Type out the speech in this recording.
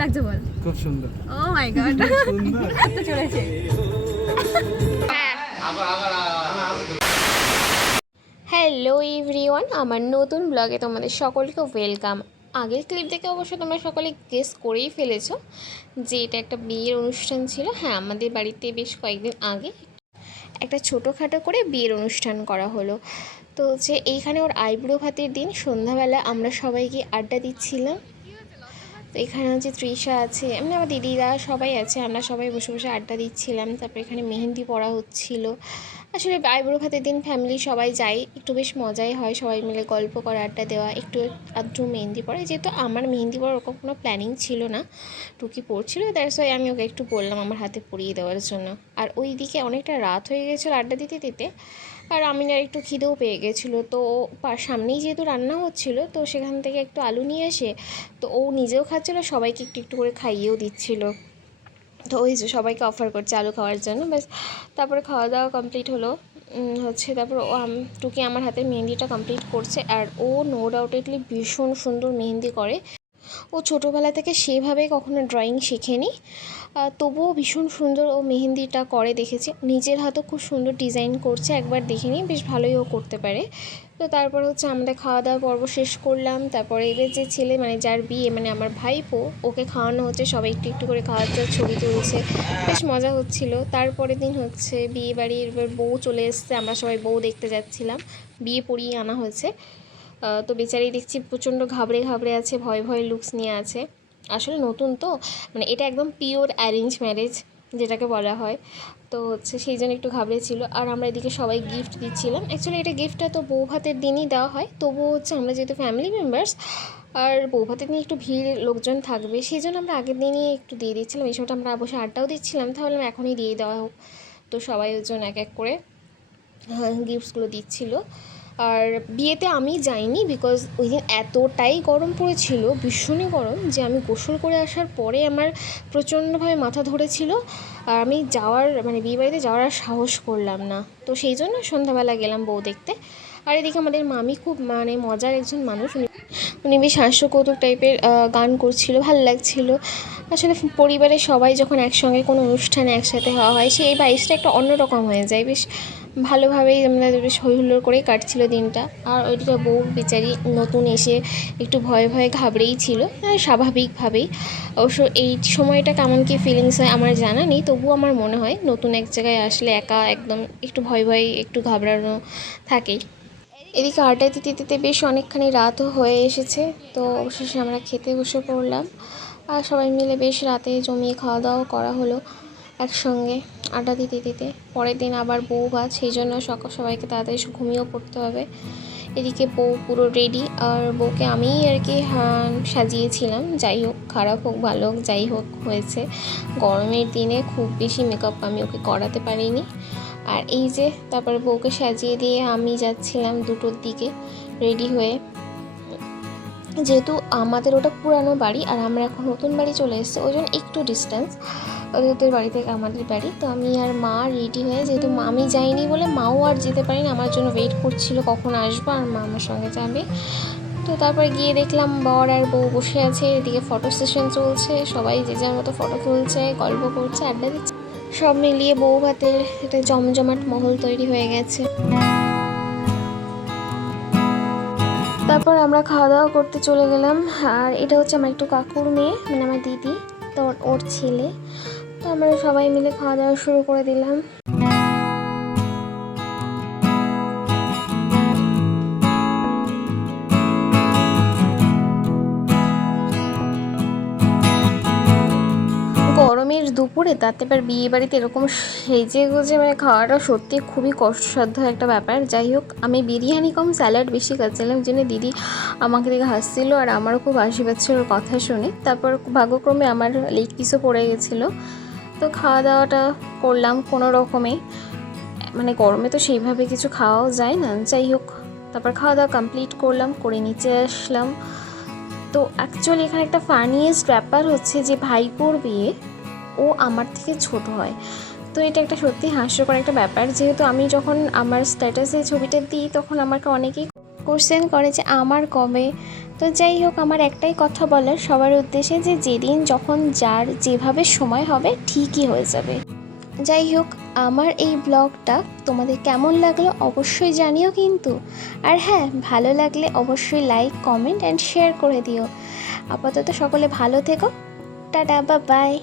লাগছে বল। খুব সুন্দর। ও মাই গড তো চলেছে। হ্যালো এভরিওয়ান আমার নতুন ব্লগে তোমাদের সকলকে ওয়েলকাম আগের ক্লিপ দেখে অবশ্য তোমরা সকলে গেস করেই ফেলেছো যে এটা একটা বিয়ের অনুষ্ঠান ছিল। হ্যাঁ আমাদের বাড়িতে বেশ কয়েকদিন আগে একটা ছোটোখাটো করে বিয়ের অনুষ্ঠান করা হলো। তো হচ্ছে এইখানে ওর আইব্রো ভাতের দিন। সন্ধ্যাবেলা আমরা সবাইকে আড্ডা দিচ্ছিলাম। তো এখানে হচ্ছে তৃষা আছে, এমনি আমার দিদিরা সবাই আছে, আমরা সবাই বসে বসে আড্ডা দিচ্ছিলাম। তারপরে এখানে মেহেন্দি পড়া হচ্ছিল। আসলে আইব্রো ভাতের দিন ফ্যামিলি সবাই যায়, একটু বেশ মজাই হয় সবাই মিলে গল্প করা, আড্ডা দেওয়া, একটু আধটু মেহেন্দি পড়ে। যেহেতু আমার মেহেন্দি পড়ার ওরকম কোনো প্ল্যানিং ছিল না, টুকি পড়ছিল দ্যাটস ওয়াই আমি ওকে একটু বললাম আমার হাতে পরিয়ে দেওয়ার জন্য। আর ওই দিকে অনেকটা রাত হয়ে গেছিল আড্ডা দিতে দিতে, আর আমিনার একটু খিদেও পেয়ে গেছিল। তো সামনেই যেহেতু রান্না হচ্ছিল, তো সেখান থেকে একটু আলু নিয়ে এসে তো ও নিজেও খাচ্ছিলো, সবাইকে একটু একটু করে খাইয়েও দিচ্ছিল। তো ওই যে সবাইকে অফার করছে আলু খাওয়ার জন্য, ব্যাস। তারপরে খাওয়া দাওয়া কমপ্লিট হলো হচ্ছে তারপর ও টুকি আমার হাতে মেহেন্দিটা কমপ্লিট করছে, আর ও নো ডাউটেডলি ভীষণ সুন্দর মেহেন্দি করে। ও ছোটোবেলা থেকে সেভাবে কখনো ড্রয়িং শেখেনি। তবুও ভীষণ সুন্দর ও মেহেন্দিটা করে দেখেছি। নিজের হাতেও খুব সুন্দর ডিজাইন করছে, একবার দেখে নিই, বেশ ভালোই ও করতে পারে। তো তারপর হচ্ছে আমাদের খাওয়া দাওয়া পর্ব শেষ করলাম। তারপরে এবার যে ছেলে মানে যার বিয়ে মানে আমার ভাইপো, ওকে খাওয়ানো হচ্ছে, সবাই একটু একটু করে খাওয়াচ্ছে ছবি তুলছে। বেশ মজা হচ্ছিল। তারপরের দিন হচ্ছে বিয়ে বাড়ির এবার বউ চলে এসছে, আমরা সবাই বউ দেখতে যাচ্ছিলাম। বিয়ে পড়িয়ে আনা হয়েছে। তো বেচারি দেখছি প্রচণ্ড ঘাবড়ে ঘাবড়ে আছে, ভয় ভয় লুকস নিয়ে আছে। আসলে নতুন তো মানে এটা একদম পিওর অ্যারেঞ্জ ম্যারেজ যেটাকে বলা হয়। তো হচ্ছে সেই জন্য একটু ঘাবড়ে ছিল। আর আমরা এদিকে সবাই গিফট দিচ্ছিলাম। অ্যাকচুয়ালি এটা গিফটটা তো বউ ভাতের দিনই দেওয়া হয়। তবুও হচ্ছে আমরা যেহেতু ফ্যামিলি মেম্বার্স আর বউ ভাতের দিনে একটু ভিড়, লোকজন থাকবে, সেই জন্য আমরা আগের দিনই একটু দিয়ে দিচ্ছিলাম। এই সময়টা আমরা বসে আড্ডাও দিচ্ছিলাম, তাহলে এখনই দিয়ে দেওয়া হোক। তো সবাই ওর জন্য এক এক করে গিফটসগুলো দিচ্ছিল। আর বিয়েতে আমি যাইনি বিকজ ওই দিন এতটাই গরম পড়েছিল, ভীষণই গরম, যে আমি গোসল করে আসার পরে আমার প্রচণ্ডভাবে মাথা ধরেছিল আর আমি যাওয়ার মানে বিয়ে বাড়িতে যাওয়ার আর সাহস করলাম না। তো সেই জন্য সন্ধ্যাবেলা গেলাম বউ দেখতে। আর এদিকে আমাদের মামি খুব মানে মজার একজন মানুষ, উনি উনি বেশ হাস্যকৌতুক টাইপের গান করছিল, ভালো লাগছিল। আসলে পরিবারের সবাই যখন একসঙ্গে কোনো অনুষ্ঠানে একসাথে হওয়া হয়, সেই বাইসটা একটা অন্যরকম হয়ে যায়, বেশ ভালোভাবেই আমরা বেশ হই হুল্লোড় করেই কাটছিল দিনটা। আর ওইদিকে বউ বেচারি নতুন এসে একটু ভয়ে ভয়ে ঘাবড়েই ছিল স্বাভাবিকভাবেই। অবশ্য এই সময়টা কেমন কী ফিলিংস হয় আমার জানা নেই, তবুও আমার মনে হয় নতুন এক জায়গায় আসলে একা একদম একটু ভয় ভয়ে একটু ঘাবড়ানো থাকেই। এদিকে আড্ডা দিতে দিতে বেশ অনেকখানি রাতও হয়ে এসেছে, তো অবশেষে আমরা খেতে বসে পড়লাম। আর সবাই মিলে বেশ রাতে জমিয়ে খাওয়া দাওয়া করা হলো। একসঙ্গে আড্ডা দিতে দিতে পরের দিন আবার বউ ভাত সেই জন্য সকাল সবাইকে তাড়াতাড়ি ঘুমিয়েও পড়তে হবে। এদিকে বউ পুরো রেডি আর বউকে আমিই আর কি সাজিয়েছিলাম। যাই হোক, খারাপ হোক, ভালো হোক, যাই হোক হয়েছে। গরমের দিনে খুব বেশি মেকআপ আমি ওকে করাতে পারিনি। আর এই যে, তারপরে বউকে সাজিয়ে দিয়ে আমি যাচ্ছিলাম দুটোর দিকে রেডি হয়ে। যেহেতু আমাদের ওটা পুরানো বাড়ি আর আমরা এখন নতুন বাড়ি চলে এসেছি, ওই জন্য একটু ডিস্টেন্স ওদের বাড়ি থেকে আমাদের বাড়ি। তো আমি আর মা রেডি হয়ে, যেহেতু আমি যাইনি বলে মাও আর যেতে পারিনি, আমার জন্য ওয়েট করছিল কখন আসব আর মা আমার সঙ্গে যাবে। তো তারপরে গিয়ে দেখলাম বর আর বউ বসে আছে, এদিকে ফটো সেশন চলছে, সবাই যে যার মতো ফটো তুলছে, গল্প করছে, আড্ডা দিচ্ছে। সব মিলিয়ে বউ ভাতের একটা জমজমাট মহল তৈরি হয়ে গেছে। তারপর আমরা খাওয়া দাওয়া করতে চলে গেলাম। আর এটা হচ্ছে আমার একটু কাকুর মেয়ে মানে আমার দিদি, তো ওর- ছেলে। তো আমরা সবাই মিলে খাওয়া দাওয়া শুরু করে দিলাম। দুপুরে তাতে এবার বিয়ে বাড়িতে এরকম সেজে গুজে মানে খাওয়াটা সত্যি খুবই কষ্টসাধ্য একটা ব্যাপার। যাই হোক, আমি বিরিয়ানি কম স্যালাড বেশি খাচ্ছিলাম জন্য দিদি আমাকে দেখে হাসছিল আর আমারও খুব হাসি পাচ্ছিল কথা শুনে। তারপর ভাগ্যক্রমে আমার লেগ পিসও পড়ে গেছিল। তো খাওয়া দাওয়াটা করলাম কোনো রকমে। মানে গরমে তো সেইভাবে কিছু খাওয়াও যায় না। যাই হোক, তারপর খাওয়া দাওয়া কমপ্লিট করলাম, করে নিচে আসলাম। তো অ্যাকচুয়ালি এখানে একটা ফানিয়েস্ট ব্যাপার হচ্ছে যে ভাইপোর বিয়ে ও আমার থেকে ছোট হয়। তো এটা একটা সত্যি হাস্যকর একটা ব্যাপার। যেহেতু আমি যখন আমার স্ট্যাটাসে ছবিটা দিই, তখন আমাকে অনেকেই কোশ্চেন করে যে, আমার কবে? তো যাই হোক, আমার একটাই কথা বলার, সবার উদ্দেশ্যে যে, যেদিন যখন যার যেভাবে সময় হবে, ঠিকই হয়ে যাবে। যাই হোক, আমার এই ব্লগটা তোমাদের কেমন লাগল অবশ্যই জানিও কিন্তু। আর হ্যাঁ ভালো লাগলে অবশ্যই লাইক কমেন্ট অ্যান্ড শেয়ার করে দিও। আপাতত সকলে ভালো থেকো। টাটা বা বাই